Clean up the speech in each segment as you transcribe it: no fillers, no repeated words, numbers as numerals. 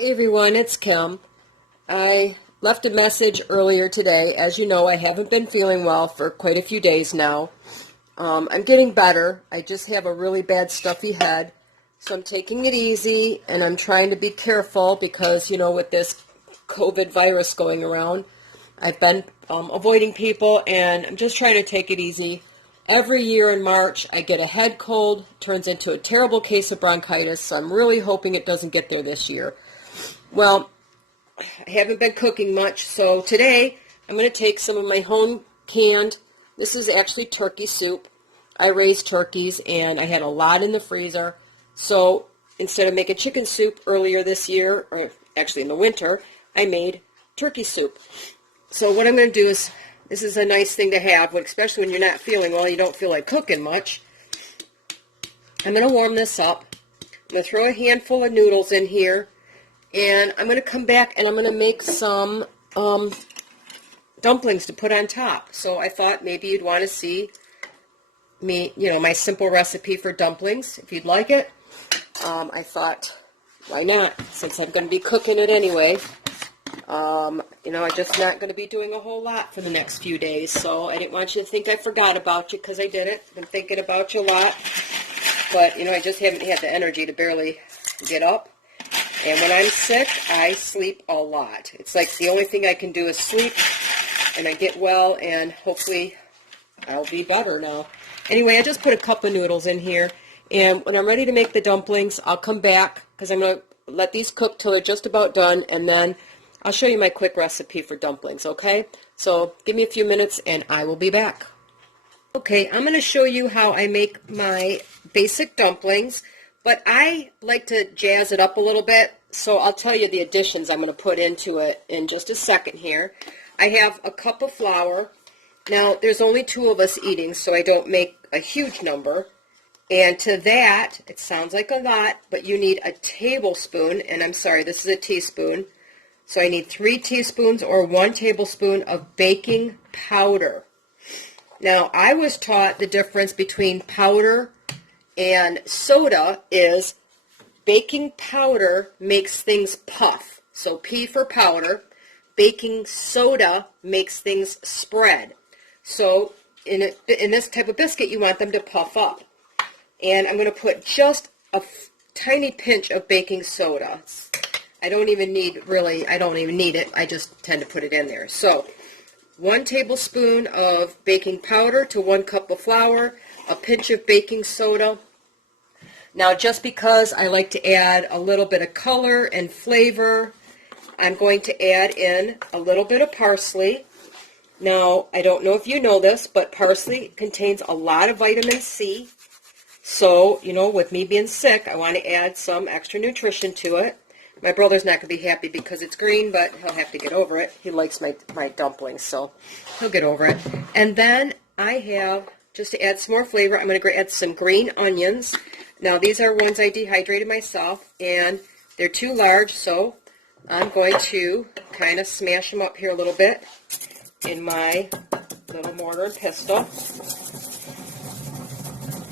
Hey everyone, it's Kim. I left a message earlier today. As you know, I haven't been feeling well for quite a few days now. I'm getting better. I just have a really bad stuffy head. So I'm taking it easy and I'm trying to be careful because, with this COVID virus going around, I've been avoiding people and I'm just trying to take it easy. Every year in March, I get a head cold, turns into a terrible case of bronchitis, so I'm really hoping it doesn't get there this year. Well, I haven't been cooking much, so today I'm going to take some of my home canned, this is actually turkey soup. I raised turkeys and I had a lot in the freezer. So instead of making chicken soup earlier this year, or actually in the winter, I made turkey soup. So what I'm going to do is, this is a nice thing to have, especially when you're not feeling well, you don't feel like cooking much. I'm going to warm this up. I'm going to throw a handful of noodles in here. And I'm going to come back and I'm going to make some dumplings to put on top. So I thought maybe you'd want to see my simple recipe for dumplings, if you'd like it. I thought, why not, since I'm going to be cooking it anyway. I'm just not going to be doing a whole lot for the next few days. So I didn't want you to think I forgot about you, because I didn't. I've been thinking about you a lot. But, I just haven't had the energy to barely get up. And when I'm sick, I sleep a lot. It's like the only thing I can do is sleep, and I get well, and hopefully I'll be better now. Anyway, I just put a cup of noodles in here, and when I'm ready to make the dumplings, I'll come back, because I'm going to let these cook till they're just about done, and then I'll show you my quick recipe for dumplings, okay? So give me a few minutes, and I will be back. Okay, I'm going to show you how I make my basic dumplings. But I like to jazz it up a little bit, so I'll tell you the additions I'm going to put into it in just a second here. I have a cup of flour. Now, there's only 2 of us eating, so I don't make a huge number. And to that, it sounds like a lot, but you need a tablespoon, and I'm sorry, this is a teaspoon. So I need 3 teaspoons or 1 tablespoon of baking powder. Now, I was taught the difference between powder and soda is baking powder makes things puff. So P for powder. Baking soda makes things spread. So in this type of biscuit, you want them to puff up. And I'm going to put just a tiny pinch of baking soda. I don't even need it. I just tend to put it in there. So 1 tablespoon of baking powder to 1 cup of flour, a pinch of baking soda. Now, just because I like to add a little bit of color and flavor, I'm going to add in a little bit of parsley. Now, I don't know if you know this, but parsley contains a lot of vitamin C. So, with me being sick, I want to add some extra nutrition to it. My brother's not going to be happy because it's green, but he'll have to get over it. He likes my dumplings, so he'll get over it. And then I have, just to add some more flavor, I'm going to add some green onions. Now, these are ones I dehydrated myself, and they're too large, so I'm going to kind of smash them up here a little bit in my little mortar and pestle.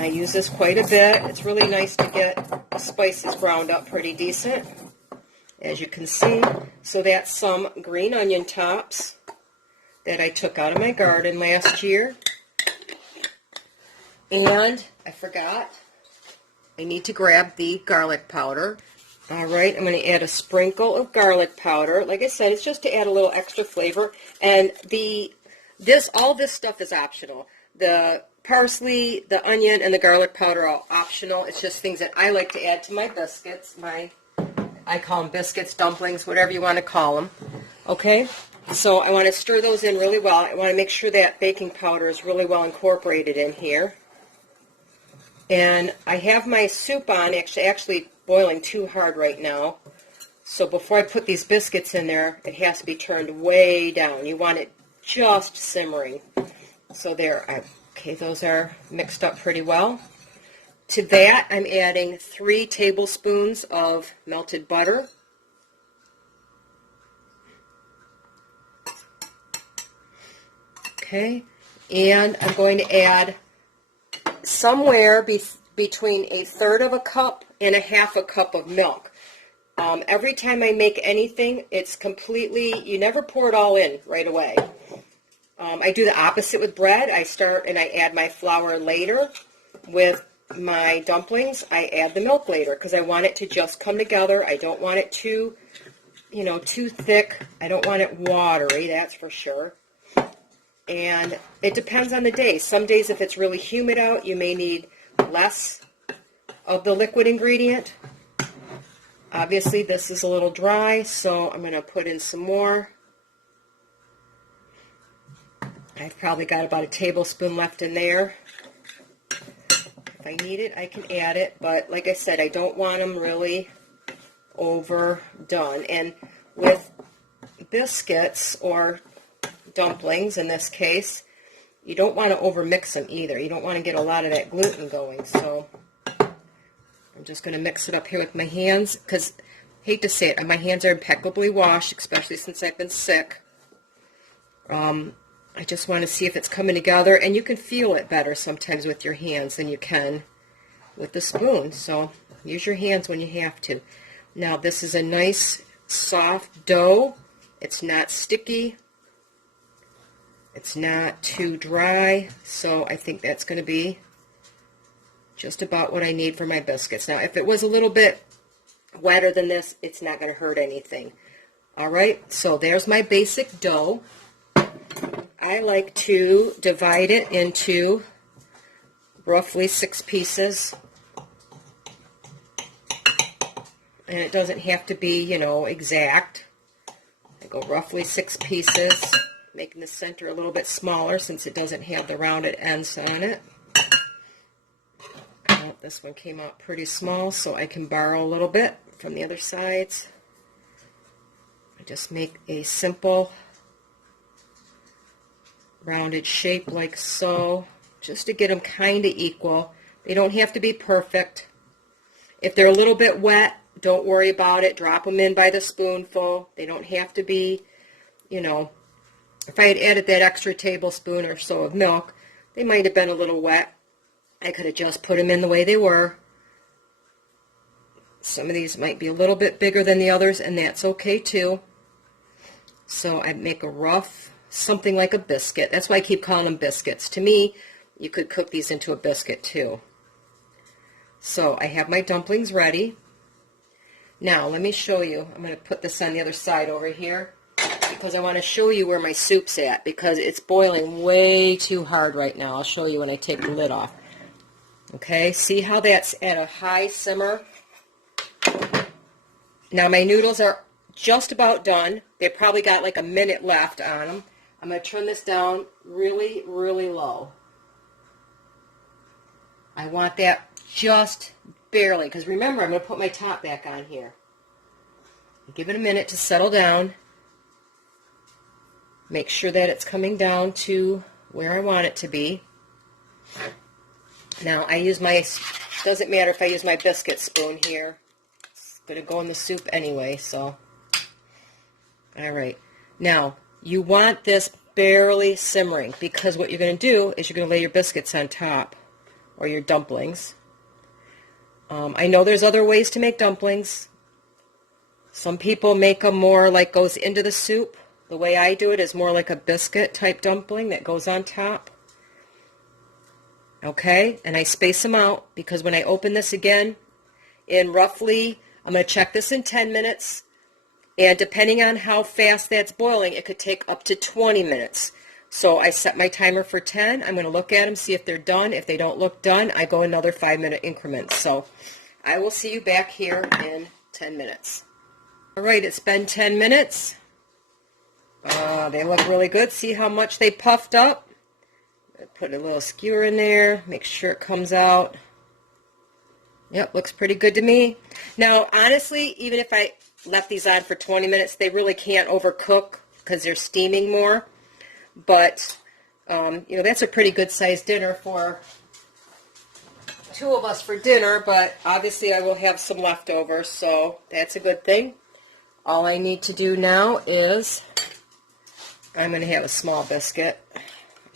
I use this quite a bit. It's really nice to get the spices ground up pretty decent, as you can see. So that's some green onion tops that I took out of my garden last year. And I forgot, I need to grab the garlic powder. All right, I'm going to add a sprinkle of garlic powder. Like I said, it's just to add a little extra flavor. And all this stuff is optional. The parsley, the onion, and the garlic powder are all optional. It's just things that I like to add to my biscuits. I call them biscuits, dumplings, whatever you want to call them. Okay, so I want to stir those in really well. I want to make sure that baking powder is really well incorporated in here. And I have my soup on, actually boiling too hard right now. So before I put these biscuits in there, it has to be turned way down. You want it just simmering. So there, okay, those are mixed up pretty well. To that, I'm adding 3 tablespoons of melted butter. Okay, and I'm going to add somewhere between 1/3 of a cup and 1/2 a cup of milk. Every time I make anything, it's completely, you never pour it all in right away. I do the opposite with bread. I start and I add my flour later. With my dumplings, I add the milk later because I want it to just come together. I don't want it too, too thick. I don't want it watery, that's for sure. And it depends on the day. Some days if it's really humid out, you may need less of the liquid ingredient. Obviously this is a little dry, so I'm going to put in some more. I've probably got about a tablespoon left in there. If I need it, I can add it, but like I said, I don't want them really overdone. And with biscuits or dumplings in this case, you don't want to overmix them either. You don't want to get a lot of that gluten going. So I'm just going to mix it up here with my hands because, hate to say it, my hands are impeccably washed, especially since I've been sick. I just want to see if it's coming together, and you can feel it better sometimes with your hands than you can with the spoon. So use your hands when you have to. Now this is a nice soft dough. It's not sticky. It's not too dry, so I think that's going to be just about what I need for my biscuits. Now, if it was a little bit wetter than this, it's not going to hurt anything. All right, so there's my basic dough. I like to divide it into roughly 6 pieces. And it doesn't have to be, exact. I go roughly 6 pieces, making the center a little bit smaller since it doesn't have the rounded ends on it. Well, this one came out pretty small, so I can borrow a little bit from the other sides. I just make a simple rounded shape like so, just to get them kind of equal. They don't have to be perfect. If they're a little bit wet, don't worry about it. Drop them in by the spoonful. They don't have to be, if I had added that extra tablespoon or so of milk, they might have been a little wet. I could have just put them in the way they were. Some of these might be a little bit bigger than the others, and that's okay too. So I make a rough, something like a biscuit. That's why I keep calling them biscuits. To me, you could cook these into a biscuit too. So I have my dumplings ready. Now let me show you. I'm going to put this on the other side over here because I want to show you where my soup's at because it's boiling way too hard right now. I'll show you when I take the lid off. Okay, see how that's at a high simmer? Now my noodles are just about done. They've probably got like a minute left on them. I'm going to turn this down really, really low. I want that just barely, because remember, I'm going to put my top back on here. Give it a minute to settle down. Make sure that it's coming down to where I want it to be. Now, I use my, doesn't matter if I use my biscuit spoon here. It's going to go in the soup anyway, so. All right. Now, you want this barely simmering because what you're going to do is you're going to lay your biscuits on top, or your dumplings. I know there's other ways to make dumplings. Some people make them more like goes into the soup. The way I do it is more like a biscuit type dumpling that goes on top. Okay, and I space them out because when I open this again in roughly, I'm going to check this in 10 minutes. And depending on how fast that's boiling, it could take up to 20 minutes. So I set my timer for 10. I'm going to look at them, see if they're done. If they don't look done, I go another 5-minute increments. So I will see you back here in 10 minutes. All right, it's been 10 minutes. They look really good. See how much they puffed up? Put a little skewer in there. Make sure it comes out. Yep, looks pretty good to me. Now, honestly, even if I left these on for 20 minutes, they really can't overcook because they're steaming more. But, that's a pretty good sized dinner for 2 of us for dinner, but obviously I will have some leftovers, so that's a good thing. All I need to do now is, I'm going to have a small biscuit, a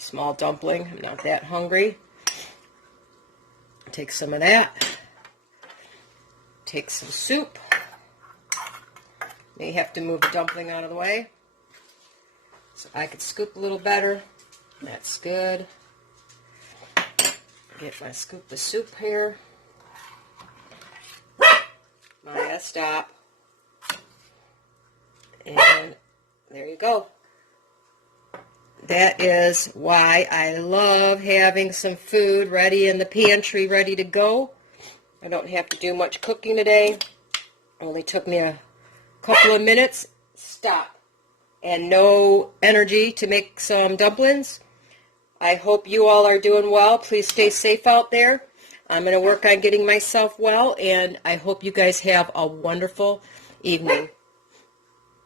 small dumpling. I'm not that hungry. Take some of that. Take some soup. May have to move the dumpling out of the way so I could scoop a little better. That's good. Get my scoop of soup here. Maya, stop. And there you go. That is why I love having some food ready in the pantry, ready to go. I don't have to do much cooking today. Only took me a couple of minutes. Stop. And no energy to make some dumplings. I hope you all are doing well. Please stay safe out there. I'm going to work on getting myself well, and I hope you guys have a wonderful evening.